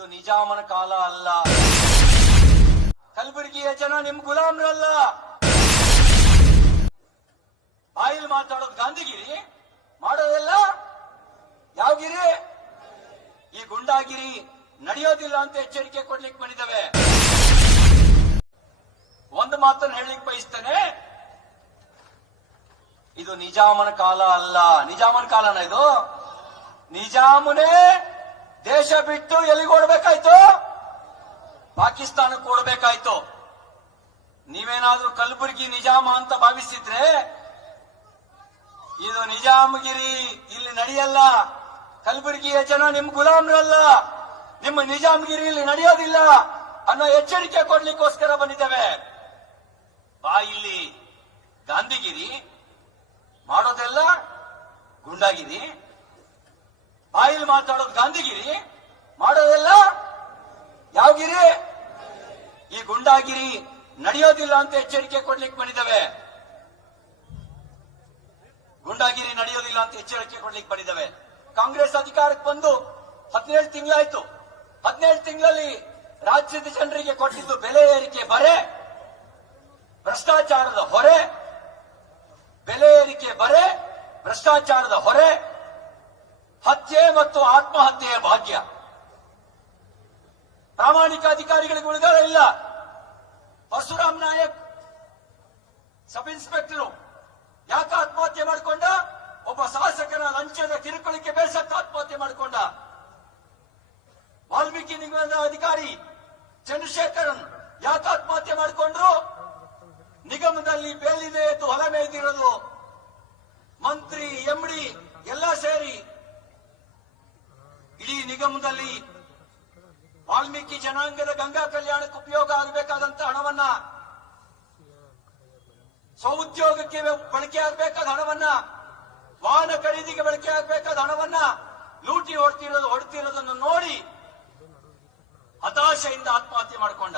ಇದು ನಿಜಾಮನ ಕಾಲ ಅಲ್ಲ. ಕಲಬುರಗಿಯ ಜನ ನಿಮ್ ಗುಲಾಮ್ರಲ್ಲ. ಬಾಯಿಲ್ ಮಾತಾಡೋದು ಗಾಂಧಿಗಿರಿ? ಮಾಡೋದೆಲ್ಲ ಯಾವಗಿರಿ? ಈ ಗುಂಡಾಗಿರಿ. ನಡೆಯೋದಿಲ್ಲ ಅಂತ ಎಚ್ಚರಿಕೆ ಕೊಡ್ಲಿಕ್ಕೆ ಬಂದಿದ್ದಾವೆ. ಒಂದು ಮಾತನ್ನು ಹೇಳಲಿಕ್ಕೆ ಬಯಸ್ತೇನೆ. ಇದು ನಿಜಾಮನ ಕಾಲ ಅಲ್ಲ. ನಿಜಾಮನ ಕಾಲನ ಇದು? ನಿಜಾಮನೇ ದೇಶ ಬಿಟ್ಟು ಎಲ್ಲಿಗೆ ಓಡ್ಬೇಕಾಯ್ತು? ಪಾಕಿಸ್ತಾನಕ್ಕೆ ಓಡ್ಬೇಕಾಯ್ತು. ನೀವೇನಾದ್ರೂ ಕಲಬುರಗಿ ನಿಜಾಮ ಅಂತ ಭಾವಿಸಿದ್ರೆ, ಇದು ನಿಜಾಮಗಿರಿ ಇಲ್ಲಿ ನಡೆಯಲ್ಲ. ಕಲಬುರಗಿಯ ಜನ ನಿಮ್ ಗುಲಾಮ್ರಲ್ಲ. ನಿಮ್ಮ ನಿಜಾಮಗಿರಿ ಇಲ್ಲಿ ನಡೆಯೋದಿಲ್ಲ ಅನ್ನೋ ಎಚ್ಚರಿಕೆ ಕೊಡ್ಲಿಕ್ಕೋಸ್ಕರ ಬಂದಿದ್ದೇವೆ. ಬಾ ಇಲ್ಲಿ ಗಾಂಧಿಗಿರಿ, ಮಾಡೋದೆಲ್ಲ ಗುಂಡಾಗಿರಿ. ಮಾತಾಡೋದು ಗಾಂಧಿಗಿರಿ, ಮಾಡೋದೆಲ್ಲ ಯಾವಗಿರಿ? ಈ ಗುಂಡಾಗಿರಿ. ನಡೆಯೋದಿಲ್ಲ ಅಂತ ಎಚ್ಚರಿಕೆ ಕೊಡ್ಲಿಕ್ಕೆ ಬಂದಿದ್ದಾವೆ. ಗುಂಡಾಗಿರಿ ನಡೆಯೋದಿಲ್ಲ ಅಂತ ಎಚ್ಚರಿಕೆ ಕೊಡ್ಲಿಕ್ಕೆ ಬಂದಿದ್ದಾವೆ. ಕಾಂಗ್ರೆಸ್ ಅಧಿಕಾರಕ್ಕೆ ಬಂದು ಹದಿನೇಳು ತಿಂಗಳಾಯ್ತು. ಹದಿನೇಳು ತಿಂಗಳಲ್ಲಿ ರಾಜ್ಯದ ಜನರಿಗೆ ಕೊಟ್ಟಿದ್ದು ಬೆಲೆ ಏರಿಕೆ ಬರೆ, ಭ್ರಷ್ಟಾಚಾರದ ಹೊರೆ, ಬೆಲೆ ಏರಿಕೆ ಬರೆ, ಭ್ರಷ್ಟಾಚಾರದ ಹೊರೆ ಹತ್ಯೆ ಮತ್ತು ಆತ್ಮಹತ್ಯೆಯ ಭಾಗ್ಯ. ಪ್ರಾಮಾಣಿಕ ಅಧಿಕಾರಿಗಳಿಗೆ ಉಳಿದಾರ ಇಲ್ಲ. ಪರಶುರಾಮ್ ನಾಯಕ್, ಸಬ್ ಇನ್ಸ್ಪೆಕ್ಟರ್, ಯಾಕೆ ಆತ್ಮಹತ್ಯೆ ಮಾಡಿಕೊಂಡ? ಒಬ್ಬ ಶಾಸಕನ ಲಂಚದ ಕಿರುಕುಳಕ್ಕೆ ಬೇಸತ್ತ ಆತ್ಮಹತ್ಯೆ ಮಾಡಿಕೊಂಡ. ವಾಲ್ಮೀಕಿ ನಿಗಮದ ಅಧಿಕಾರಿ ಚಂದ್ರಶೇಖರನ್ ಯಾಕೆ ಆತ್ಮಹತ್ಯೆ ಮಾಡಿಕೊಂಡ್ರು? ನಿಗಮದಲ್ಲಿ ಬೇಲಿದೆ ಹೊಲ ಮೇಯ್ದಿರೋದು ಇಡೀ ನಿಗಮದಲ್ಲಿ ವಾಲ್ಮೀಕಿ ಜನಾಂಗದ ಗಂಗಾ ಕಲ್ಯಾಣಕ್ಕೆ ಉಪಯೋಗ ಆಗಬೇಕಾದಂತ ಹಣವನ್ನ ಸ್ವಉದ್ಯೋಗಕ್ಕೆ ಬಳಕೆ ಆಗಬೇಕಾದ ಹಣವನ್ನ, ವಾಹನ ಖರೀದಿಗೆ ಬಳಕೆ ಆಗಬೇಕಾದ ಹಣವನ್ನ ಲೂಟಿ ಹೊಡ್ತಿರೋದು, ಹೊಡ್ತಿರೋದನ್ನು ನೋಡಿ ಹತಾಶೆಯಿಂದ ಆತ್ಮಹತ್ಯೆ ಮಾಡಿಕೊಂಡ.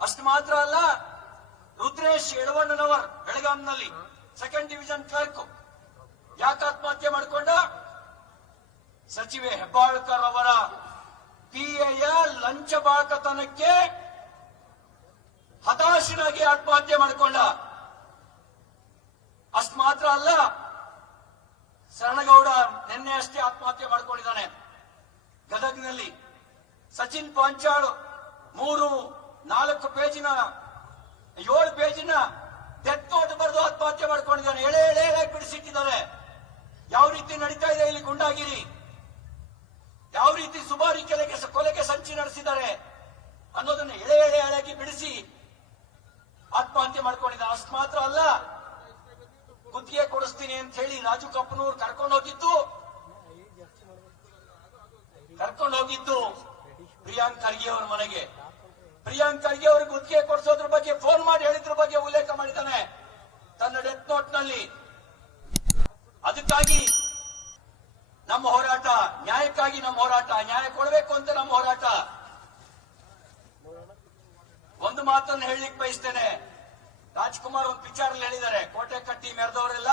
ಅಷ್ಟು ಮಾತ್ರ ಅಲ್ಲ, ರುದ್ರೇಶ್ ಯಳವಣ್ಣನವರ್ ಬೆಳಗಾಂನಲ್ಲಿ ಸೆಕೆಂಡ್ ಡಿವಿಷನ್ ಕ್ಲರ್ಕ್ ಯಾಕೆ ಆತ್ಮಹತ್ಯೆ ಮಾಡಿಕೊಂಡ? ಸಚಿವೆ ಹೆಬ್ಬಾಳ್ಕರ್ ಅವರ ಪಿಎಯ ಲಂಚ ಬಾಕತನಕ್ಕೆ ಹತಾಶನಾಗಿ ಆತ್ಮಹತ್ಯೆ ಮಾಡಿಕೊಂಡ ಅಷ್ಟು ಮಾತ್ರ ಅಲ್ಲ ಶರಣಗೌಡ ನಿನ್ನೆ ಅಷ್ಟೇ ಆತ್ಮಹತ್ಯೆ ಮಾಡಿಕೊಂಡಿದ್ದಾನೆ ಗದಗ್ನಲ್ಲಿ ಸಚಿನ್ ಪಾಂಚಾಳ್ ಮೂರು ನಾಲ್ಕು ಪೇಜಿನ ಏಳು ಪೇಜಿನ ಡೆತ್ ಬರೆದು ಆತ್ಮಹತ್ಯೆ ಮಾಡ್ಕೊಂಡಿದ್ದಾನೆ ಎಳೆ ಎಳೆ ಎಳೆ ಬಿಡಿಸಿಟ್ಟಿದ್ದಾರೆ ಯಾವ ರೀತಿ ನಡೀತಾ ಇದೆ ಇಲ್ಲಿ ಗುಂಡಾಗಿರಿ ಯಾವ ರೀತಿ ಸುಬಾರಿ ಕೆಲೆಗೆ ಕೊಲೆಗೆ ಸಂಚಿ ನಡೆಸಿದ್ದಾರೆ ಅನ್ನೋದನ್ನ ಎಳೆ ಎಳೆ ಎಳೆಗೆ ಬಿಡಿಸಿ ಆತ್ಮಹತ್ಯೆ ಮಾಡ್ಕೊಂಡಿದ್ದಾರೆ. ಅಷ್ಟು ಮಾತ್ರ ಅಲ್ಲ, ಗುತ್ತಿಗೆ ಕೊಡಿಸ್ತೀನಿ ಅಂತ ಹೇಳಿ ರಾಜು ಕಪ್ಪನೂರ್ ಕರ್ಕೊಂಡು ಹೋಗಿದ್ದು ಕರ್ಕೊಂಡು ಹೋಗಿದ್ದು ಪ್ರಿಯಾಂಕ್ ಖರ್ಗೆ ಅವ್ರ ಮನೆಗೆ. ಪ್ರಿಯಾಂಕ್ ಖರ್ಗೆ ಅವ್ರಿಗೆ ಗುತ್ತಿಗೆ ಕೊಡಿಸೋದ್ರ ಬಗ್ಗೆ, ಫೋನ್ ಮಾಡಿ ಹೇಳಿದ್ರ ಬಗ್ಗೆ ಉಲ್ಲೇಖ ಮಾಡಿದ್ದಾನೆ. ತನ್ನ ಡೆತ್ ನೋಟ್ನಲ್ಲಿ. ಅದಕ್ಕಾಗಿ ನಮ್ಮ ಹೋರಾಟ ನ್ಯಾಯಕ್ಕಾಗಿ ನಮ್ಮ ಹೋರಾಟ, ನ್ಯಾಯ ಕೊಡಬೇಕು ಅಂತ ನಮ್ಮ ಹೋರಾಟ. ಒಂದು ಮಾತನ್ನು ಹೇಳಲಿಕ್ಕೆ ಬಯಸ್ತೇನೆ. ರಾಜ್ಕುಮಾರ್ ಒಂದು ಪಿಕ್ಚರ್ ಹೇಳಿದ್ದಾರೆ ಕೋಟೆ ಕಟ್ಟಿ ಮೆರೆದವರೆಲ್ಲ